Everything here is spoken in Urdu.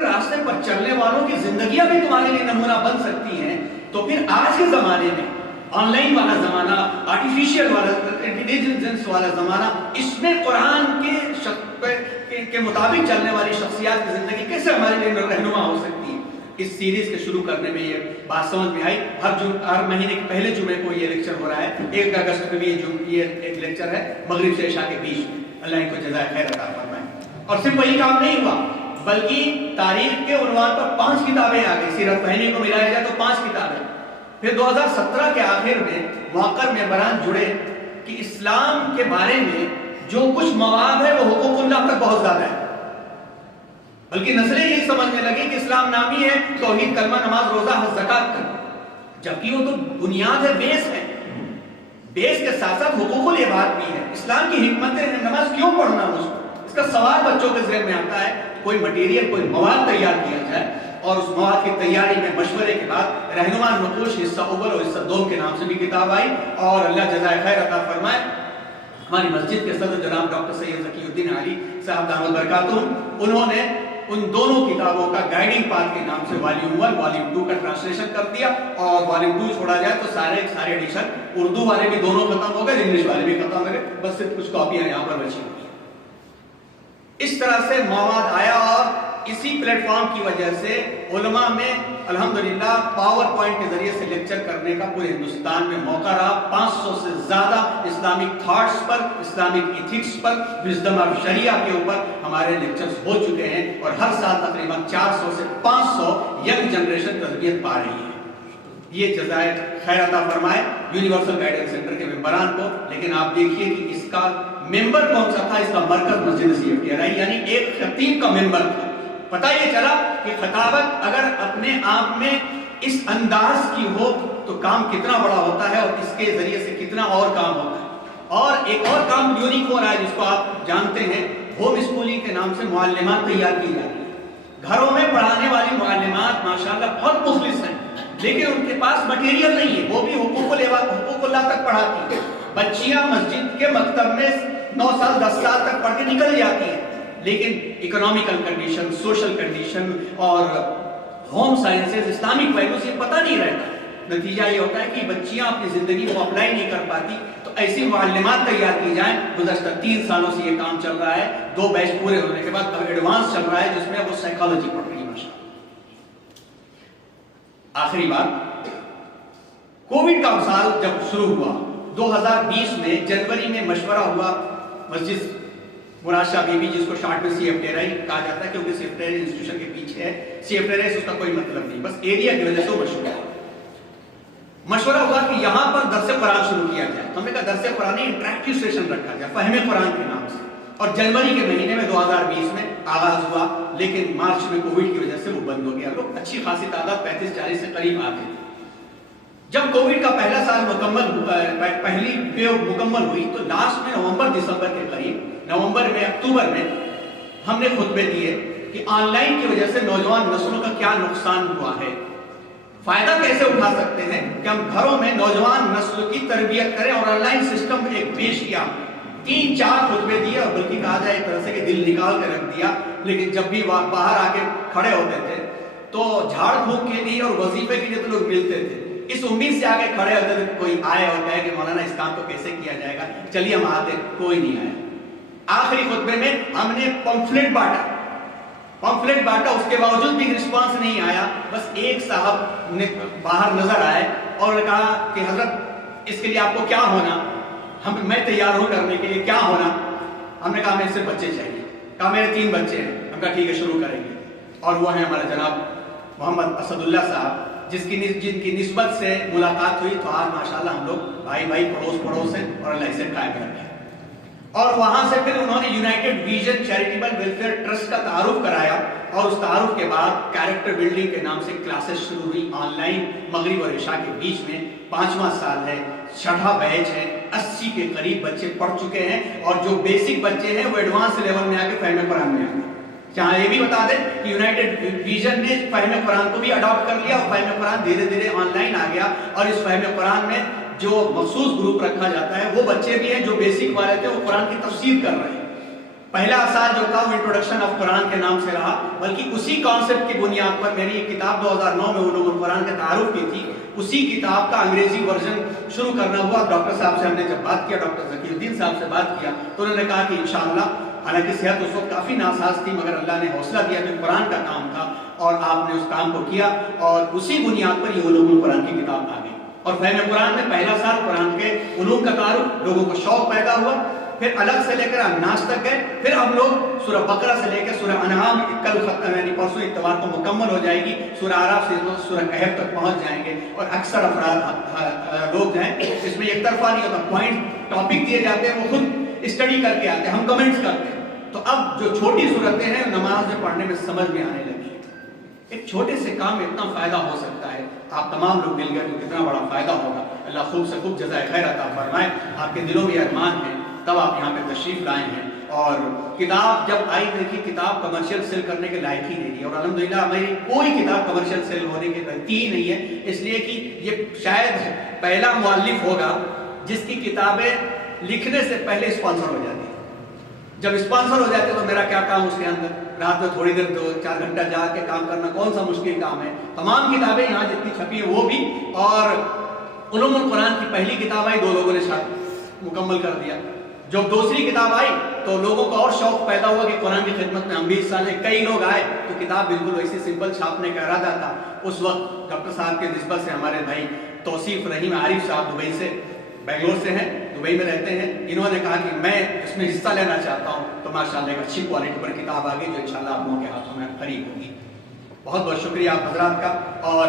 راستے پر چلنے والوں کی زندگیاں بھی تمہارے لیے نمونہ بن سکتی ہیں، تو پھر آج کے زمانے میں آن لائن والا زمانہ، آرٹیفیشیل والا، انٹیلیجنس والا زمانہ، اس میں قرآن کے مطابق چلنے والی شخصیات کی زندگی کیسے ہمارے لیے رہنما ہو سکتی ہے؟ اس سیریز کے شروع کرنے میں یہ بات سمجھ میں آئی۔ ہر مہینے کے پہلے جمعے کو یہ لیکچر ہو رہا ہے، 1 اگست کو بھی یہ ایک لیکچر ہے مغرب سے عشاء کے بیچ میں۔ اللہ ان کو جزائے خیر عطا فرمائے۔ اور صرف وہی کام نہیں ہوا، بلکہ تاریخ کے عنوان پر 5 کتابیں آ گئی، سیرت مہینے کو ملایا جائے تو 5 کتابیں۔ پھر 2017 کے آخر میں موقر ممبران جڑے کہ اسلام کے بارے میں جو کچھ مواد ہے وہ حقوق اللہ تک بہت زیادہ ہے، بلکہ نسلیں یہی سمجھنے لگی کہ اسلام نامی ہے توحید، کلمہ، نماز، روزہ، حج، زکات کا، جبکہ وہ تو بنیاد ہے، بیس ہے۔ بیس کے ساتھ ساتھ حقوق العباد بھی ہے۔ اسلام کی حکمت ہے، نماز کیوں پڑھنا مجھ کو، اس کا سوال بچوں کے ذہن میں آتا ہے۔ کوئی مٹیریل، کوئی مواد تیار کیا جائے اور اس مواد کی تیاری میں مشورے کے بعد رہنما نقوش حصہ اول اور حصہ دوم کے نام سے بھی کتاب آئی، اور اللہ جزائے خیر عطا فرمائے ہماری مسجد کے صدر جناب ڈاکٹر سید ذکی الدین علی صاحب دامت برکاتہم، انہوں نے ان دونوں کتابوں کا گائیڈنگ پاتھ کے نام سے والیوم 1 والیوم 2 کا ٹرانسلیشن کر دیا، اور والیوم 2 چھوڑا جائے تو سارے ایڈیشن اردو والے بھی دونوں ختم ہو گئے، انگلش والے بھی ختم ہو گئے، بس صرف کچھ کاپیاں یہاں پر بچی ہوئی۔ اس طرح سے مواد آیا، اور اسی پلیٹ فارم کی وجہ سے علماء میں الحمدللہ پاور پوائنٹ کے ذریعے سے لیکچر کرنے کا پورے ہندوستان میں موقع رہا۔ 500 سے زیادہ اسلامک تھاٹس پر، اسلامک ایتھکس پر، وزڈم آف شریعہ کے اوپر ہمارے لیکچرز ہو چکے ہیں، اور ہر سال تقریباً 400 سے 500 ینگ جنریشن تربیت پا رہی ہے۔ یہ جزائے خیر عطا فرمائے یونیورسل گائیڈنس سینٹر کے ممبران کو۔ لیکن آپ دیکھیے کہ اس کا ممبر کون سا تھا؟ اس کا مرکز مسجد CFTRI، یعنی ایک خطیب کا ممبر تھا۔ پتہ یہ چلا کہ خطابت اگر اپنے آپ میں اس انداز کی ہو تو کام کتنا بڑا ہوتا ہے، اور اس کے ذریعے سے کتنا اور کام ہوتا ہے۔ اور ایک اور کام یونیک ہو رہا ہے جس کو آپ جانتے ہیں، ہوم اسکولنگ کے نام سے معلمات تیار کی جاتی ہیں۔ گھروں میں پڑھانے والی معلمات ماشاءاللہ بہت مخلص ہیں، لیکن ان کے پاس مٹیریل نہیں ہے، وہ بھی حقوق اللہ تک پڑھاتی ہیں۔ بچیاں مسجد کے مکتب میں 9 سال 10 سال تک پڑھ کے نکل جاتی ہیں، لیکن اکنامیکل کنڈیشن، سوشل کنڈیشن اور ہوم سائنسز، اسلامک ویلیوز یہ پتہ نہیں رہتا۔ نتیجہ یہ ہوتا ہے کہ بچیاں اپنی زندگی کو اپلائی نہیں کر پاتی، تو ایسی معلمات تیار کی جائیں۔ گزشتہ 3 سالوں سے یہ کام چل رہا ہے، 2 بیچ پورے ہونے کے بعد اب ایڈوانس چل رہا ہے جس میں وہ سائیکالوجی پڑھ رہی ہے ماشاءاللہ۔ آخری بات، کووڈ کا سال جب شروع ہوا 2020 میں جنوری میں مشورہ ہوا مسجد مراد شاہ بی بی، جس کو شارٹ میں CFTRI کہا جاتا ہے کیونکہ CFTRI انسٹیٹیوشن کے پیچھے ہے، CFTRI سے اس کا کوئی مطلب نہیں، بس ایریا کی وجہ سے وہ مشورہ ہوا کہ یہاں پر درس قرآن شروع کیا جائے۔ ہم نے کہا درس قرآن انٹریکٹیو سیشن رکھا جائے فہم قرآن کے نام سے، اور جنوری کے مہینے میں 2020 میں آغاز ہوا، لیکن مارچ میں کووڈ کی وجہ سے وہ بند ہو گیا۔ لوگ اچھی خاصی تعداد 35-40 سے قریب آتے تھے۔ جب کووڈ کا پہلا سال پہلی ویو مکمل ہوئی تو لاسٹ میں نومبر دسمبر کے قریب، نومبر میں اکتوبر میں ہم نے خطبے دیے کہ آن لائن کی وجہ سے نوجوان نسلوں کا کیا نقصان ہوا ہے، فائدہ کیسے اٹھا سکتے ہیں کہ ہم گھروں میں نوجوان نسل کی تربیت کریں، اور آن لائن سسٹم ایک پیش کیا۔ 3-4 خطبے دیے، اور بلکہ کہا جائے ایک طرح سے کہ دل نکال کے رکھ دیا، لیکن جب بھی باہر آ کے کھڑے ہوتے تھے تو جھاڑ پھونک کے لیے اور وظیفے کے لیے تو لوگ ملتے تھے، اس امید سے آگے کھڑے ہوتے تھے کوئی آئے اور کہے کہ مولانا اس کام کو کیسے کیا جائے گا، چلیے ہم آتے، کوئی نہیں آیا۔ آخری خطبے میں ہم نے پمفلٹ بانٹا، اس کے باوجود بھی رسپانس نہیں آیا۔ بس ایک صاحب نے باہر نظر آئے اور کہا کہ حضرت اس کے لیے آپ کو کیا ہونا، میں تیار ہوں کرنے کے لیے، کیا ہونا؟ ہم نے کہا ہمیں صرف بچے چاہیے۔ کہا میرے 3 بچے ہیں۔ ہم کہا ٹھیک ہے شروع کریں گے، اور وہ ہیں ہمارے جناب محمد اسد اللہ صاحب، جن کی نسبت سے ملاقات ہوئی تو آج ماشاءاللہ ہم لوگ بھائی پڑوس ہیں، اور اللہ اسے قائم رکھے۔ اور وہاں سے پھر انہوں نے United vision charitable welfare trust کا تعارف کرایا، اور اس تعارف کے بعد کیریکٹر بلڈنگ کے نام سے کلاسز شروع ہوئی آن لائن، مغرب اور عشاء کے بیچ میں۔ 5واں سال ہے، 6واں بیچ ہے، 80 کے قریب بچے پڑھ چکے ہیں، اور جو بیسک بچے ہیں وہ ایڈوانس لیول میں آ کے فہم قرآن میں آ گئے۔ جہاں یہ بھی بتا دیں کہ یونائٹڈ ویژن نے فہم قرآن کو بھی اڈاپٹ کر لیا، اور فہم قرآن دھیرے دھیرے آن لائن آ گیا، اور اس فہم قرآن میں جو مخصوص گروپ رکھا جاتا ہے وہ بچے بھی ہیں جو بیسک والے تھے، وہ قرآن کی تفسیر کر رہے ہیں۔ پہلا سال جو تھا وہ انٹروڈکشن آف قرآن کے نام سے رہا، بلکہ اسی کانسیپٹ کی بنیاد پر میری ایک کتاب 2009 میں علوم القرآن کے تعارف کی تھی، اسی کتاب کا انگریزی ورژن شروع کرنا ہوا۔ ڈاکٹر صاحب سے ہم نے جب بات کیا، ڈاکٹر ذکی الدین صاحب سے بات کیا، تو انہوں نے کہا کہ انشاءاللہ، حالانکہ صحت اس وقت کافی ناساز تھی مگر اللہ نے حوصلہ دیا کہ قرآن کا کام تھا اور آپ نے اس کام کو کیا، اور اسی بنیاد پر یہ علوم القرآن کی کتاب آ گئی۔ اور فہم قرآن میں پہلا سال قرآن کے علوم کا تعارف، لوگوں کو شوق پیدا ہوا، پھر الگ سے لے کر الناس تک گئے، پھر ہم لوگ سورہ بقرہ سے لے کر سورہ انعام، کل یعنی پرسوں اتوار کو مکمل ہو جائے گی، سورہ اعراف سے سورہ کہف تک پہنچ جائیں گے۔ اور اکثر افراد لوگ ہیں اس میں ایک طرفہ نہیں ہوتا، پوائنٹ ٹاپک دیے جاتے ہیں، وہ خود اسٹڈی کر کے آتے ہیں، ہم کمنٹس کرتے ہیں۔ تو اب جو چھوٹی صورتیں ہیں نماز میں پڑھنے میں سمجھ میں آنے لگی، ایک چھوٹے سے کام میں اتنا فائدہ ہو سکتا ہے۔ آپ تمام لوگ مل گئے تو کتنا بڑا فائدہ ہوگا۔ اللہ خوب سے خوب جزائے خیر عطا فرمائے۔ آپ کے دلوں میں ارمان ہے تب آپ یہاں پہ تشریف لائے ہیں، اور کتاب جب آئی دیکھی کتاب کمرشل سیل کرنے کے لائق ہی نہیں ہے، اور الحمدللہ میری کوئی کتاب کمرشل سیل ہونے کی غلطی ہی نہیں ہے، اس لیے کہ یہ شاید پہلا مؤلف ہوگا جس کی کتابیں لکھنے سے پہلے اسپانسر ہو جاتی ہے۔ جب اسپانسر ہو جاتے تو میرا کیا کام اس کے اندر، رات میں تھوڑی دیر 2-4 گھنٹہ جا کے کام کرنا کون سا مشکل کام ہے۔ تمام کتابیں یہاں جتنی چھپی ہیں وہ بھی، اور علوم القرآن کی پہلی کتاب آئی 2 لوگوں نے شاید مکمل کر دیا، جب دوسری کتاب آئی تو لوگوں کو اور شوق پیدا ہوا کہ قرآن کی خدمت میں ہم بھی حصہ لیں، کئی لوگ آئے تو کتاب بالکل ویسی سمپل چھاپنے کا ارادہ تھا۔ اس وقت ڈاکٹر صاحب کے نسبت سے ہمارے بھائی توصیف رحیم عارف صاحب دبئی سے، بنگلور سے ہیں، دبئی میں رہتے ہیں، انہوں نے کہا کہ میں اس میں حصہ لینا چاہتا ہوں، تو ماشاءاللہ ایک اچھی کوالٹی پر کتاب آ گئی جو انشاءاللہ آپ لوگوں کے ہاتھوں میں قریب ہوگی۔ بہت بہت شکریہ آپ حضرات کا، اور